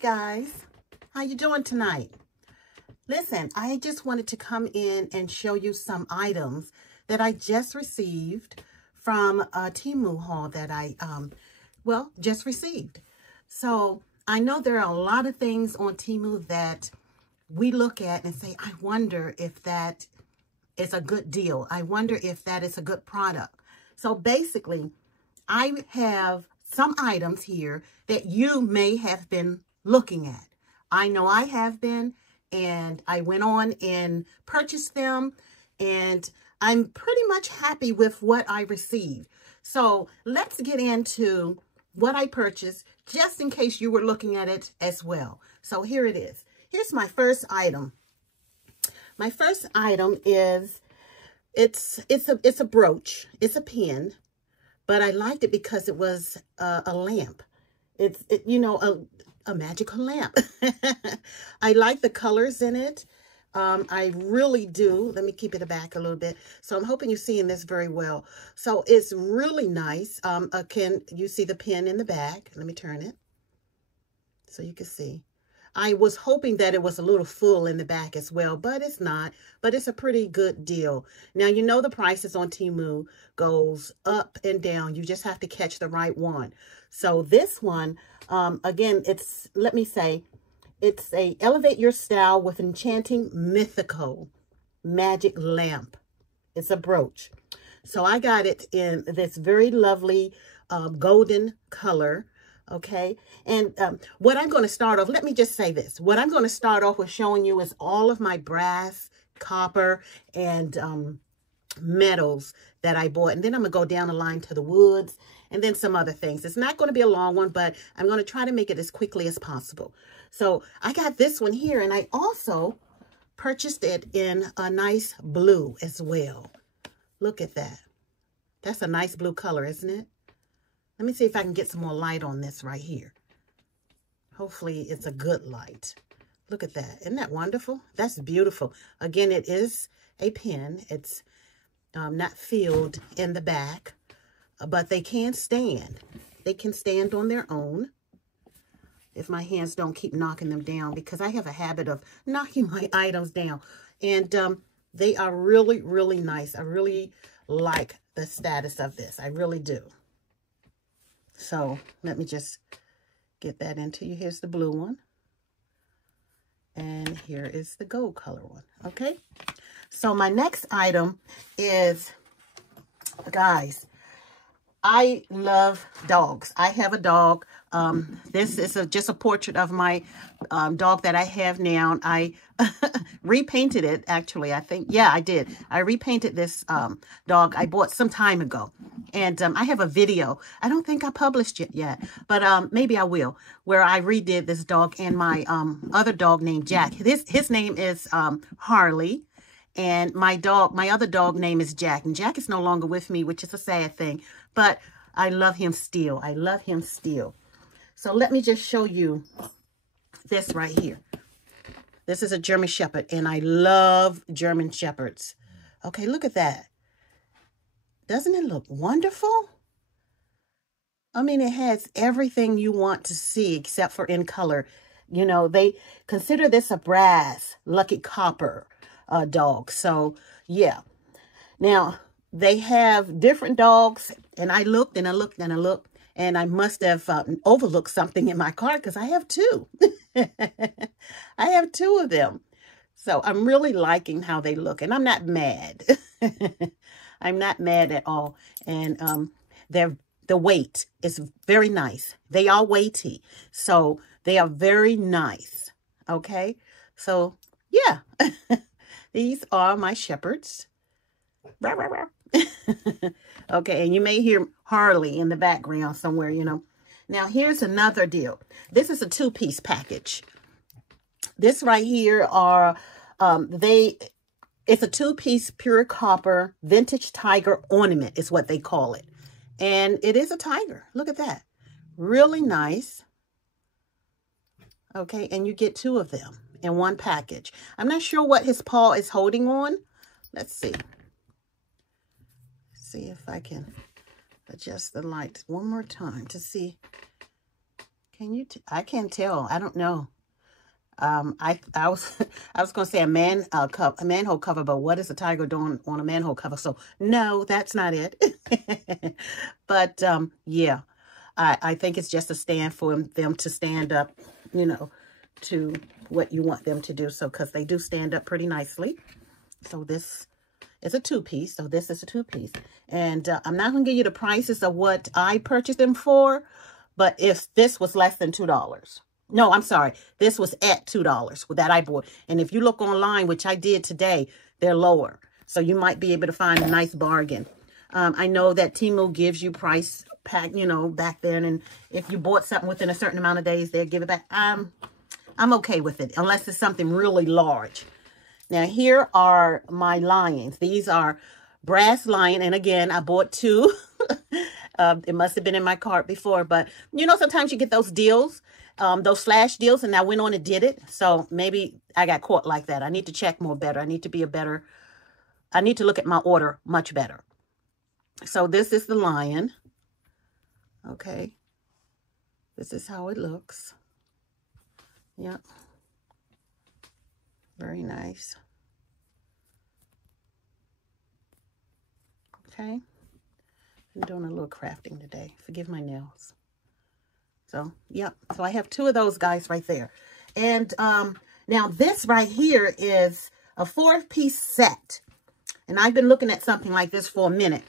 guys, how you doing tonight? Listen, I just wanted to come in and show you some items that I just received from Temu Haul that I just received. So I know there are a lot of things on Temu that we look at and say, I wonder if that is a good deal. I wonder if that is a good product. So basically, I have some items here that you may have been looking at. I know I have been, and I went on and purchased them, and I'm pretty much happy with what I received. So let's get into what I purchased, just in case you were looking at it as well. So here it is. Here's my first item. My first item is, it's a brooch. It's a pin, but I liked it because it was a lamp. It's a magical lamp. I like the colors in it. I really do. Let me keep it back a little bit. So I'm hoping you're seeing this very well. So it's really nice. You see the pin in the back. Let me turn it so you can see. I was hoping that it was a little full in the back as well, but it's not. But it's a pretty good deal. Now, you know the prices on Temu goes up and down. You just have to catch the right one. So this one, again, let me say, it's a Elevate Your Style with Enchanting Mythical Magic Lamp. It's a brooch. So I got it in this very lovely golden color. Okay, and what I'm going to start off, let me just say this. What I'm going to start off with showing you is all of my brass, copper, and metals that I bought. And then I'm going to go down the line to the woods and then some other things. It's not going to be a long one, but I'm going to try to make it as quickly as possible. So I got this one here, and I also purchased it in a nice blue as well. Look at that. That's a nice blue color, isn't it? Let me see if I can get some more light on this right here. Hopefully it's a good light. Look at that. Isn't that wonderful? That's beautiful. Again, it is a pin. It's not filled in the back, but they can stand. They can stand on their own if my hands don't keep knocking them down, because I have a habit of knocking my items down. And they are really, really nice. I really like the status of this. I really do. So let me just get that into you. Here's the blue one. And here is the gold color one. Okay. So my next item is, guys, I love dogs. I have a dog. This is just a portrait of my dog that I have now. I repainted it, actually, I think. Yeah, I did. I repainted this dog I bought some time ago. And I have a video. I don't think I published it yet, but maybe I will, where I redid this dog and my other dog named Jack. His name is Harley. And my other dog name is Jack. And Jack is no longer with me, which is a sad thing. But I love him still. I love him still. So let me just show you this right here. This is a German Shepherd, and I love German Shepherds. Okay, look at that. Doesn't it look wonderful? I mean, it has everything you want to see except for in color. You know, they consider this a brass, lucky copper dog. So, yeah. Now, they have different dogs, and I looked and I looked and I looked, and I must have overlooked something in my cart because I have two. I have two of them. So I'm really liking how they look, and I'm not mad. I'm not mad at all. And the weight is very nice. They are weighty, so they are very nice. Okay, so yeah, these are my shepherds. Okay, and you may hear Harley in the background somewhere, you know. Now, here's another deal. This is a two-piece package. This right here are, it's a two-piece pure copper vintage tiger ornament is what they call it. And it is a tiger. Look at that. Really nice. Okay, and you get two of them in one package. I'm not sure what his paw is holding on. Let's see. See if I can adjust the light one more time to see. Can you? I can't tell. I don't know. I was I was gonna say a manhole cover, but what is a tiger doing on a manhole cover? So no, that's not it. But yeah, I think it's just a stand for them to stand up, you know, to what you want them to do. So because they do stand up pretty nicely. So this is a 2-piece. So this is a 2-piece, and I'm not gonna give you the prices of what I purchased them for, but if this was less than $2. No, I'm sorry. This was at $2 that I bought. And if you look online, which I did today, they're lower. So you might be able to find a nice bargain. I know that Temu gives you price pack, you know, back then. And if you bought something within a certain amount of days, they'll give it back. I'm okay with it, unless it's something really large. Now, here are my lions. These are brass lion. And again, I bought 2. It must have been in my cart before. But, you know, sometimes you get those deals. Those flash deals, and I went on and did it. So maybe I got caught like that. I need to check more better. I need to look at my order much better. So this is the lion. Okay. This is how it looks. Yep. Very nice. Okay. I'm doing a little crafting today. Forgive my nails. So, yep. So I have 2 of those guys right there. And now this right here is a 4-piece set. And I've been looking at something like this for a minute.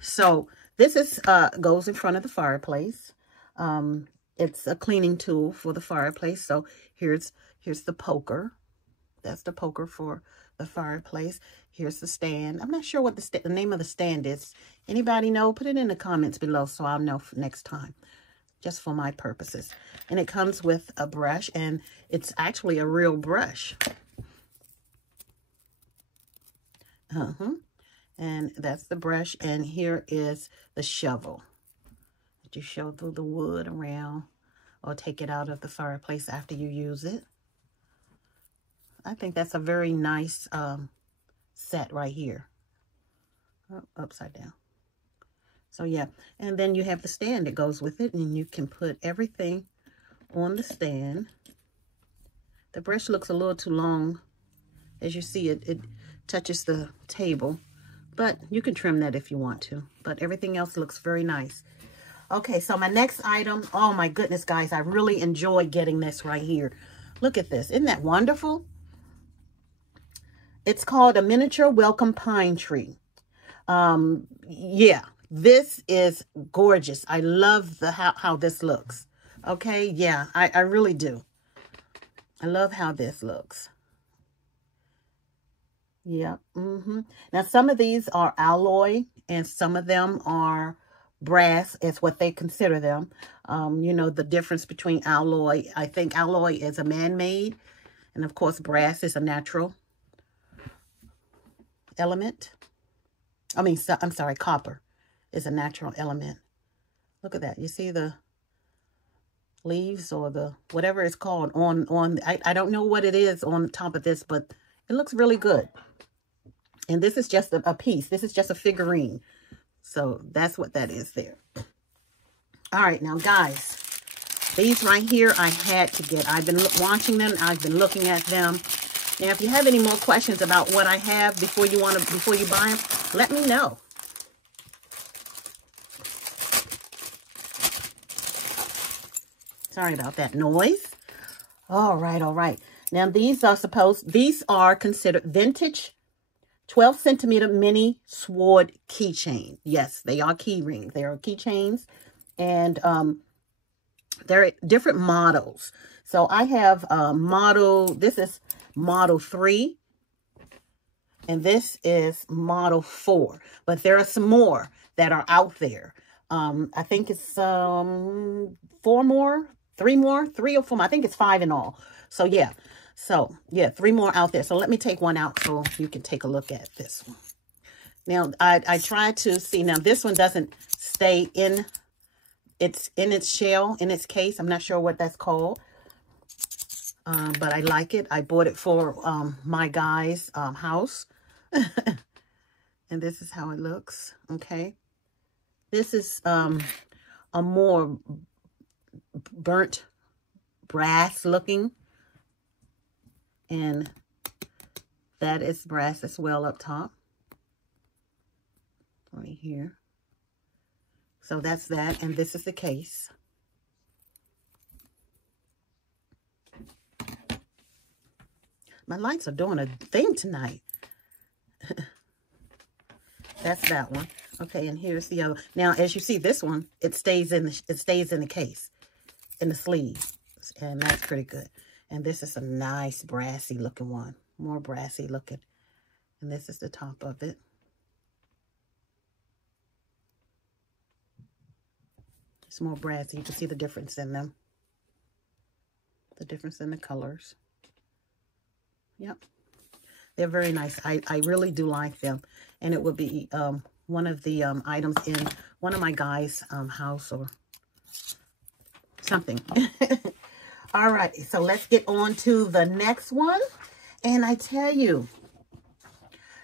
So this is goes in front of the fireplace. It's a cleaning tool for the fireplace. So here's the poker. That's the poker for the fireplace. Here's the stand. I'm not sure what the name of the stand is. Anybody know? Put it in the comments below so I'll know for next time. Just for my purposes. And it comes with a brush, and it's actually a real brush. And that's the brush, and here is the shovel. You shovel the wood around or take it out of the fireplace after you use it. I think that's a very nice set right here. Oh, upside down. So yeah, and then you have the stand that goes with it, and you can put everything on the stand. The brush looks a little too long. As you see, it touches the table, but you can trim that if you want to. But everything else looks very nice. Okay, so my next item, oh my goodness, guys, I really enjoy getting this right here. Look at this. Isn't that wonderful? It's called a miniature welcome pine tree. Yeah. This is gorgeous. I love how this looks. Okay, yeah, I really do. I love how this looks. Yeah. Now, some of these are alloy, and some of them are brass, is what they consider them. You know, the difference between alloy. I think alloy is a man-made, and of course, brass is a natural element. I'm sorry, copper is a natural element. Look at that. You see the leaves or the whatever it's called on I don't know what it is on top of this, but it looks really good. And this is just a piece. This is just a figurine. So that's what that is there. All right, now guys, these right here I had to get. I've been watching them. I've been looking at them. Now, if you have any more questions about what I have before you buy them, let me know. Sorry about that noise. All right. Now, these are considered vintage 12-centimeter mini sword keychain. Yes, they are key rings. They are keychains, and they're different models. So I have this is model 3, and this is model 4. But there are some more that are out there. I think it's 3 or 4 more. 3 or 4 more. I think it's 5 in all. So yeah. 3 more out there. So let me take one out so you can take a look at this one. Now, I tried to see. Now, this one doesn't stay in its shell, in its case. I'm not sure what that's called. But I like it. I bought it for my guy's house. And this is how it looks. Okay. This is a more burnt brass looking. And that is brass as well up top. Right here. So that's that. And this is the case. My lights are doing a thing tonight. That's that one. Okay, and here's the other. Now, as you see, this one, it stays in the case, in the sleeve. And that's pretty good. And this is a nice brassy looking one. More brassy looking. And this is the top of it. It's more brassy. You can see the difference in them. The difference in the colors. Yep. They're very nice. I really do like them. And it would be one of the items in one of my guys' house or something. All right. So let's get on to the next one. And I tell you,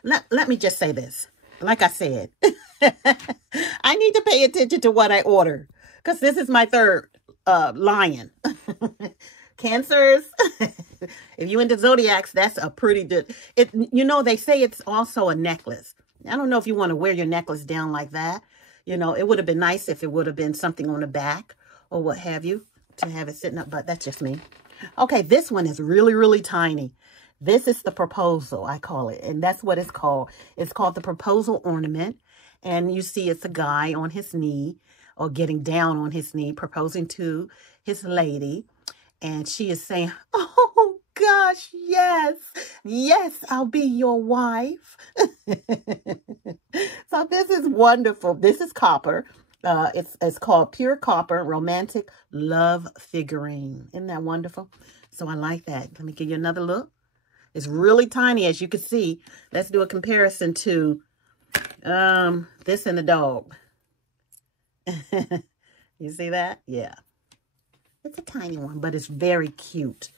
let me just say this. Like I said, I need to pay attention to what I order. Because this is my third lion. Cancers, if you into zodiacs, that's a pretty good. You know, they say it's also a necklace. I don't know if you want to wear your necklace down like that. You know, it would have been nice if it would have been something on the back or what have you to have it sitting up, but that's just me. Okay, this one is really, really tiny. This is the proposal, I call it, and that's what it's called. It's called the proposal ornament, and you see it's a guy on his knee or getting down on his knee, proposing to his lady. And she is saying, oh, gosh, yes. Yes, I'll be your wife. So this is wonderful. This is copper. It's called Pure Copper Romantic Love Figurine. Isn't that wonderful? So I like that. Let me give you another look. It's really tiny, as you can see. Let's do a comparison to this and the dog. You see that? Yeah. It's a tiny one, but it's very cute.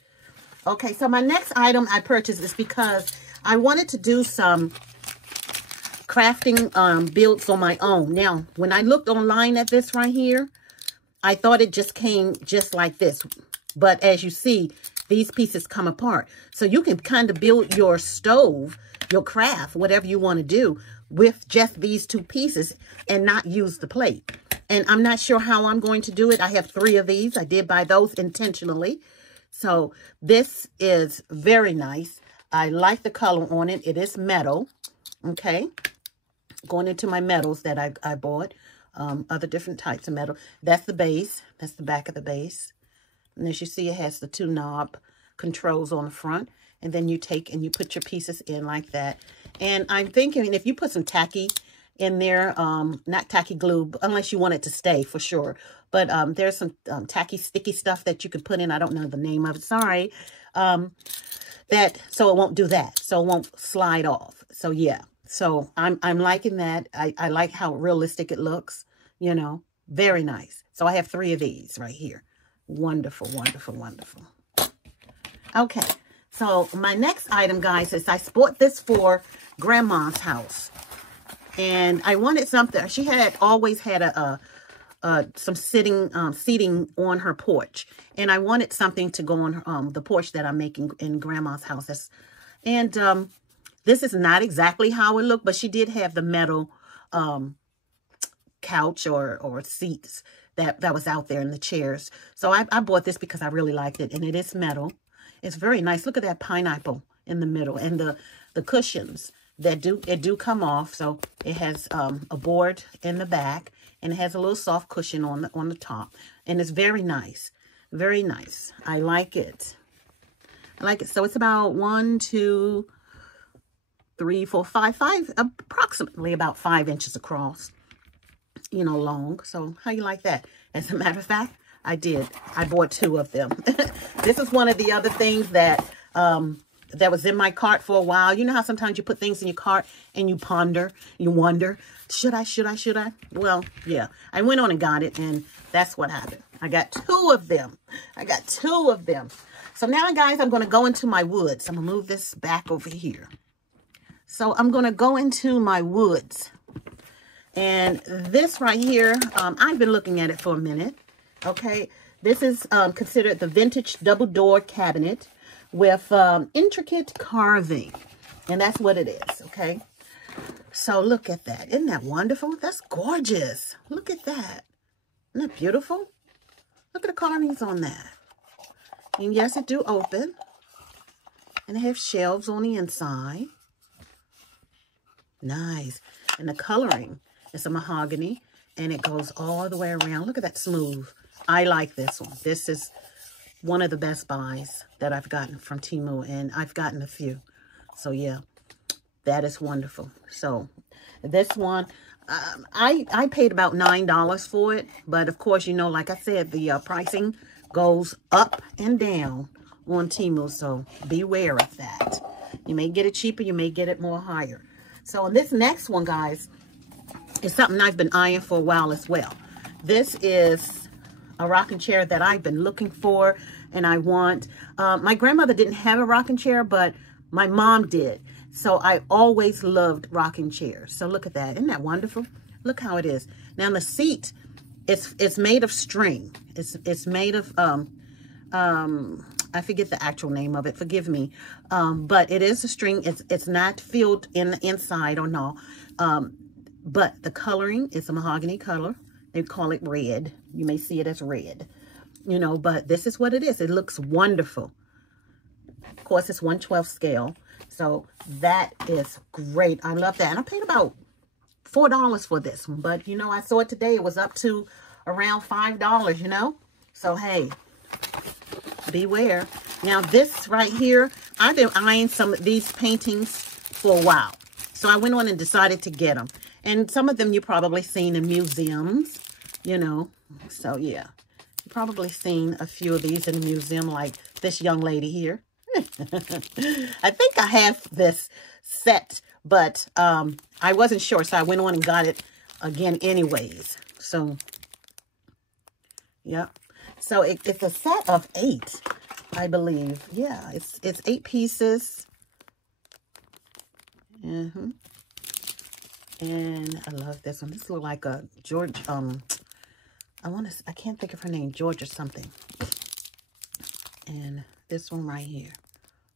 Okay, so my next item I purchased is because I wanted to do some crafting builds on my own. Now, when I looked online at this right here, I thought it just came just like this. But as you see, these pieces come apart. So you can kind of build your stove, your craft, whatever you want to do with just these two pieces and not use the plate. And I'm not sure how I'm going to do it. I have 3 of these. I did buy those intentionally. So this is very nice. I like the color on it. It is metal. Okay. Going into my metals that I bought. Other different types of metal. That's the base. That's the back of the base. And as you see, it has the 2 knob controls on the front. And then you take and you put your pieces in like that. And I'm thinking if you put some tacky in there, not tacky glue, unless you want it to stay for sure. But there's some tacky sticky stuff that you can put in. I don't know the name of it. Sorry. So it won't do that. So it won't slide off. So yeah. So I'm liking that. I like how realistic it looks. You know, very nice. So I have 3 of these right here. Wonderful, wonderful, wonderful. Okay. So my next item, guys, is I bought this for Grandma's house. And I wanted something. She had always had some seating on her porch. And I wanted something to go on the porch that I'm making in Grandma's house. And this is not exactly how it looked, but she did have the metal couch or seats that was out there in the chairs. So I bought this because I really liked it. And it is metal. It's very nice. Look at that pineapple in the middle. And the cushions. That do come off. So it has a board in the back, and it has a little soft cushion on the top, and it's very nice, very nice. I like it. I like it. So it's about 1, 2, 3, 4, 5, approximately about 5 inches across. You know, long. So how you like that? As a matter of fact, I did. I bought 2 of them. This is one of the other things that was in my cart for a while. You know how sometimes you put things in your cart and you ponder, you wonder, should I? Well, yeah, I went on and got it, and that's what happened. I got 2 of them. So now, guys, I'm going to go into my woods. I'm going to move this back over here. So I'm going to go into my woods. And this right here, I've been looking at it for a minute. Okay. This is considered the vintage double door cabinet with intricate carving. And that's what it is, okay? So look at that. Isn't that wonderful? That's gorgeous. Look at that. Isn't that beautiful? Look at the carvings on that. And yes, it do open. And they have shelves on the inside. Nice. And the coloring is a mahogany. And it goes all the way around. Look at that smooth. I like this one. This is one of the best buys that I've gotten from Temu. And I've gotten a few. So yeah, that is wonderful. So this one, I paid about $9 for it. But of course, you know, like I said, the pricing goes up and down on Temu. So beware of that. You may get it cheaper. You may get it more higher. So this next one, guys, is something I've been eyeing for a while as well. This is a rocking chair that I've been looking for and I want. My grandmother didn't have a rocking chair, but my mom did. So I always loved rocking chairs. So look at that. Isn't that wonderful? Look how it is. Now the seat, it's made of string. It's made of, I forget the actual name of it. Forgive me. But it is a string. It's not filled in the inside or no. But the coloring is a mahogany color. They call it red. You may see it as red. You know, but this is what it is. It looks wonderful. Of course, it's 1/12 scale. So that is great. I love that. And I paid about $4 for this one. But, you know, I saw it today. It was up to around $5, you know. So, hey, beware. Now, this right here, I've been eyeing some of these paintings for a while. So I went on and decided to get them. And some of them you probably seen in museums, you know. So, yeah. You've probably seen a few of these in a museum like this young lady here. I think I have this set, but I wasn't sure. So I went on and got it again anyways. So, yeah. So it's a set of 8, I believe. Yeah, it's 8 pieces. And I love this one. This looks like a George, I can't think of her name, George or something. And this one right here.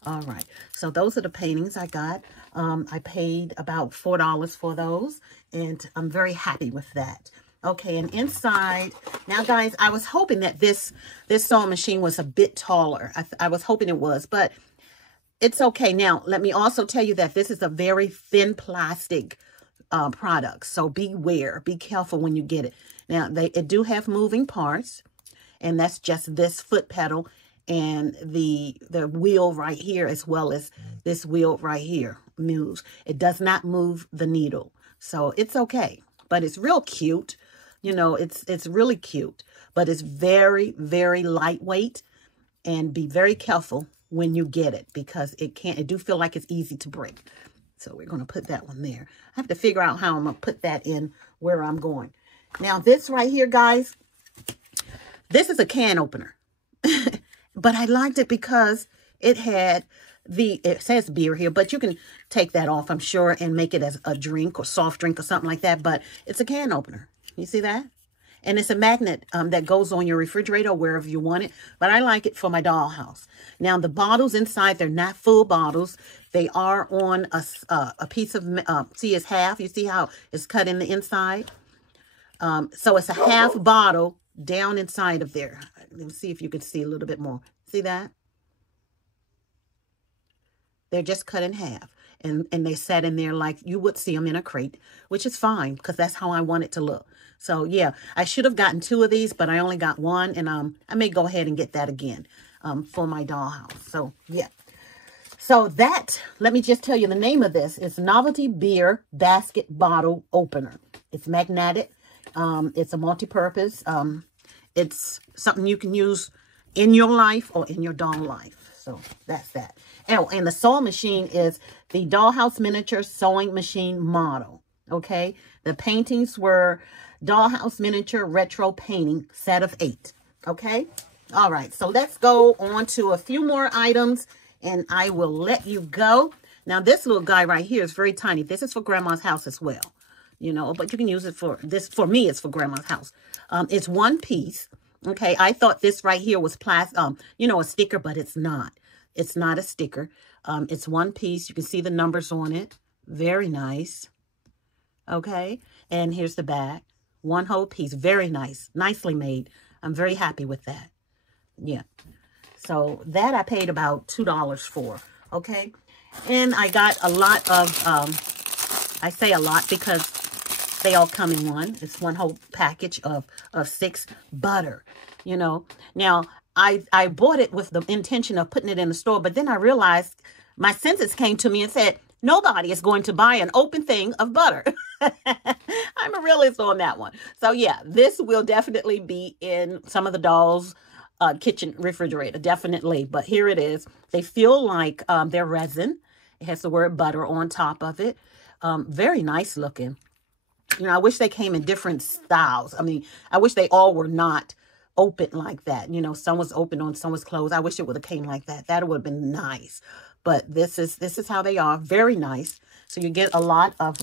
All right. So those are the paintings I got. I paid about $4 for those, and I'm very happy with that. Okay, and inside, now guys, I was hoping that this sewing machine was a bit taller. I was hoping it was, but it's okay. Now, let me also tell you that this is a very thin plastic product. So beware, be careful when you get it. Now, it do have moving parts, and that's just this foot pedal and the wheel right here, as well as this wheel right here moves. It does not move the needle. So it's okay, but it's real cute. You know, it's really cute, but it's very, very lightweight, and be very careful when you get it because it do feel like it's easy to break. So we're going to put that one there. I have to figure out how I'm going to put that in where I'm going. Now this right here, guys, this is a can opener, but I liked it because it had it says beer here, but you can take that off, I'm sure, and make it as a drink or soft drink or something like that. But it's a can opener. You see that? And it's a magnet that goes on your refrigerator or wherever you want it. But I like it for my dollhouse. Now, the bottles inside, they're not full bottles. They are on a piece of, see, it's half. You see how it's cut in the inside? So it's a half bottle down inside of there. Let me see if you can see a little bit more. See that? They're just cut in half. And they sat in there like you would see them in a crate, which is fine because that's how I want it to look. So, yeah, I should have gotten 2 of these, but I only got 1. And I may go ahead and get that again for my dollhouse. So, yeah. So that, let me just tell you the name of this. It's Novelty Beer Basket Bottle Opener. It's magnetic. It's a multi-purpose. It's something you can use in your life or in your doll life. So that's that. Oh, and the sewing machine is the Dollhouse Miniature Sewing Machine model. Okay. The paintings were Dollhouse Miniature Retro Painting set of 8. Okay. All right. So let's go on to a few more items and I will let you go. Now, this little guy right here is very tiny. This is for grandma's house as well. You know, but you can use it for this. For me, it's for grandma's house. It's 1 piece. Okay, I thought this right here was you know, a sticker, but it's not. It's not a sticker. It's one piece. You can see the numbers on it. Very nice. Okay, and here's the back. One whole piece. Very nice. Nicely made. I'm very happy with that. Yeah. So that I paid about $2 for. Okay, and I got a lot of, I say a lot because they all come in one. It's one whole package of 6 butter, you know. Now, I bought it with the intention of putting it in the store, but then I realized my senses came to me and said, nobody is going to buy an open thing of butter. I'm a realist on that one. So, yeah, this will definitely be in some of the dolls' kitchen refrigerator, definitely. But here it is. They feel like they're resin. It has the word butter on top of it. Very nice looking. You know, I wish they came in different styles. I mean, I wish they all were not open like that. You know, some was open on, some was closed. I wish it would have came like that. That would have been nice. But this is how they are. Very nice. So you get a lot of,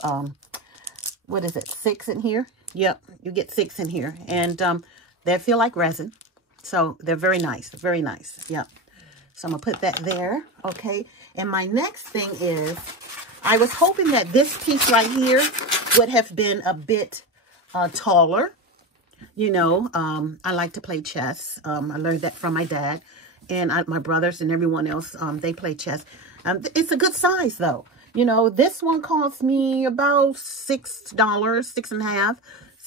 what is it, 6 in here? Yep, you get 6 in here. And they feel like resin. So they're very nice. Very nice. Yep. So I'm going to put that there. Okay. And my next thing is, I was hoping that this piece right here would have been a bit taller. You know, I like to play chess. I learned that from my dad and my brothers and everyone else. They play chess. It's a good size, though. You know, this one cost me about $6, $6.50,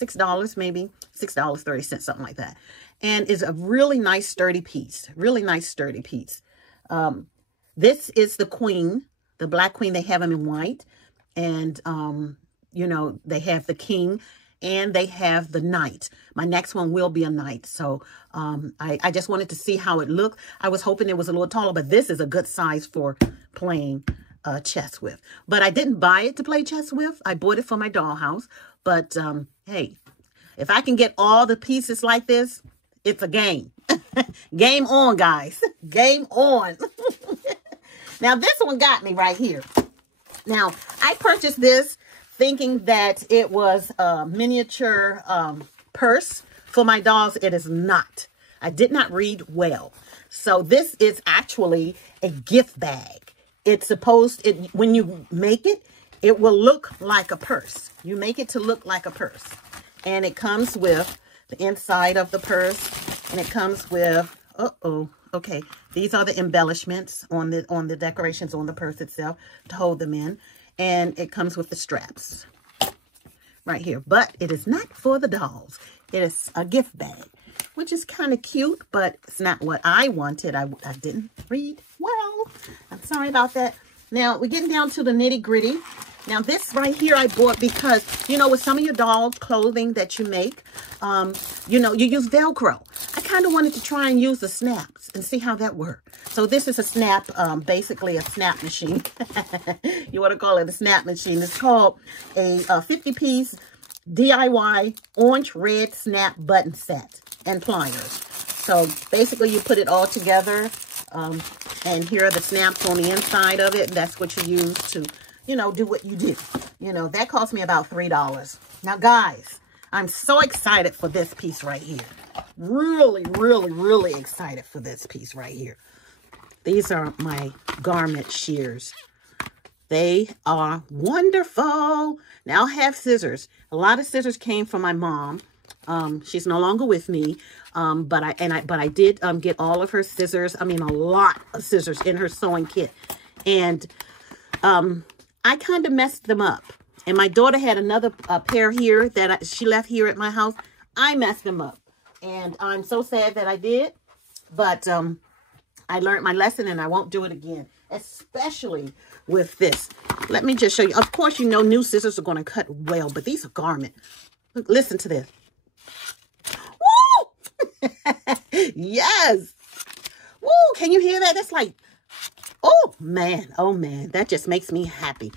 $6 maybe, $6.30, something like that. And is a really nice sturdy piece. Really nice sturdy piece. This is the queen. The black queen, they have them in white. And, you know, they have the king and they have the knight. My next one will be a knight. So I just wanted to see how it looked. I was hoping it was a little taller, but this is a good size for playing chess with. But I didn't buy it to play chess with. I bought it for my dollhouse. But, hey, if I can get all the pieces like this, it's a game. Game on, guys. Game on. Now, this one got me right here. Now, I purchased this thinking that it was a miniature purse for my dolls. It is not. I did not read well. So, this is actually a gift bag. It's supposed, when you make it, it will look like a purse. You make it to look like a purse. And it comes with the inside of the purse. And it comes with, okay, these are the embellishments on the decorations on the purse itself to hold them in. And it comes with the straps right here. But it is not for the dolls. It is a gift bag, which is kind of cute, but it's not what I wanted. I didn't read well. I'm sorry about that. Now, we're getting down to the nitty-gritty. Now, this right here I bought because, you know, with some of your doll clothing that you make, you know, you use Velcro. I kind of wanted to try and use the snaps and see how that worked. So this is a snap, basically a snap machine. You want to call it a snap machine. It's called a 50-piece DIY orange red snap button set and pliers. So basically you put it all together, and here are the snaps on the inside of it. That's what you use to, you know, do what you do. You know, that cost me about $3. Now, guys, I'm so excited for this piece right here. Really, really, really excited for this piece right here. These are my garment shears. They are wonderful. Now I have scissors. A lot of scissors came from my mom. She's no longer with me. But I did get all of her scissors. I mean, a lot of scissors in her sewing kit. And I kind of messed them up. And my daughter had another pair here that she left here at my house. I messed them up. And I'm so sad that I did. But I learned my lesson and I won't do it again. Especially with this. Let me just show you. Of course, you know new scissors are going to cut well. But these are garment. Look, listen to this. Woo! Yes. Woo! Can you hear that? That's like... oh man, that just makes me happy.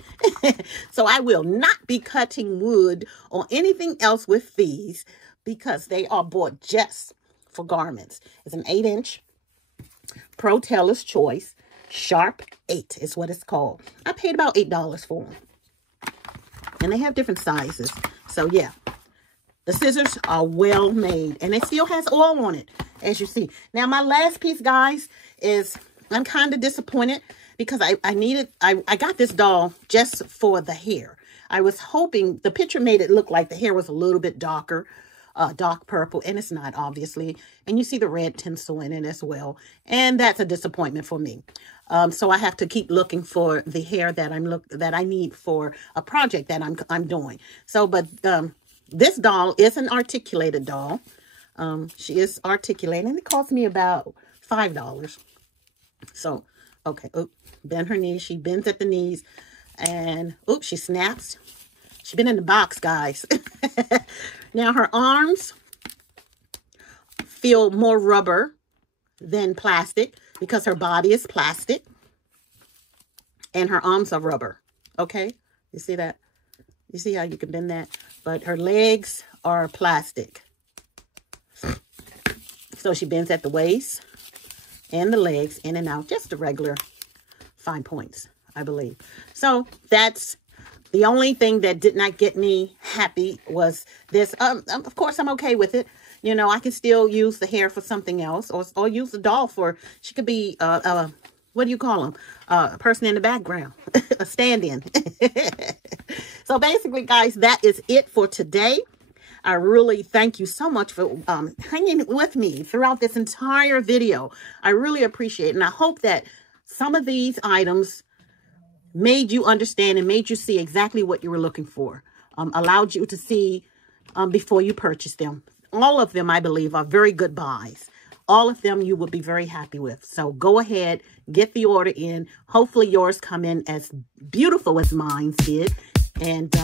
So I will not be cutting wood or anything else with these because they are bought just for garments. It's an 8-inch Pro Tailor's Choice Sharp 8 is what it's called. I paid about $8 for them. And they have different sizes. So yeah, The scissors are well made, and it still has oil on it, as you see. Now, my last piece, guys, is I'm kind of disappointed because I got this doll just for the hair. I was hoping, the picture made it look like the hair was a little bit darker, dark purple, and it's not, obviously. And you see the red tinsel in it as well, and that's a disappointment for me. So I have to keep looking for the hair that I need for a project that I'm doing. So, but this doll is an articulated doll. She is articulated, and it cost me about $5. So, okay, bend her knees. She bends at the knees, and she snaps. She's been in the box, guys. Now, her arms feel more rubber than plastic because her body is plastic, and her arms are rubber, okay? You see that? You see how you can bend that? But her legs are plastic. So she bends at the waist and the legs, in and out, just the regular 5 points, I believe. So that's the only thing that did not get me happy was this. Of course, I'm okay with it. You know, I can still use the hair for something else, or use the doll for, she could be, what do you call them? A person in the background, a stand-in. So basically, guys, that is it for today. I really thank you so much for hanging with me throughout this entire video. I really appreciate it. And I hope that some of these items made you understand and made you see exactly what you were looking for. Allowed you to see before you purchase them. All of them, I believe, are very good buys. All of them you will be very happy with. So go ahead, get the order in. Hopefully yours come in as beautiful as mine did. And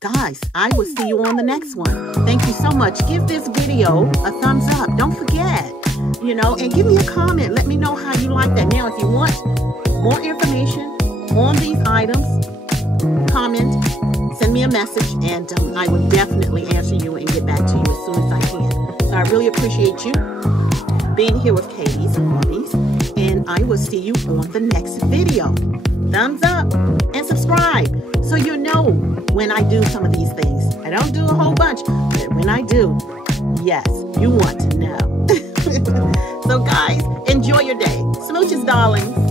guys, I will see you on the next one. Thank you so much. Give this video a thumbs up. Don't forget, you know, and give me a comment. Let me know how you like that. Now, if you want more information on these items, comment, send me a message, and I will definitely answer you and get back to you as soon as I can. So I really appreciate you being here with Katie's Hobbies, and I will see you on the next video. Thumbs up and subscribe so you know when I do some of these things. I don't do a whole bunch, but when I do, yes, you want to know. So guys, enjoy your day. Smooches, darlings.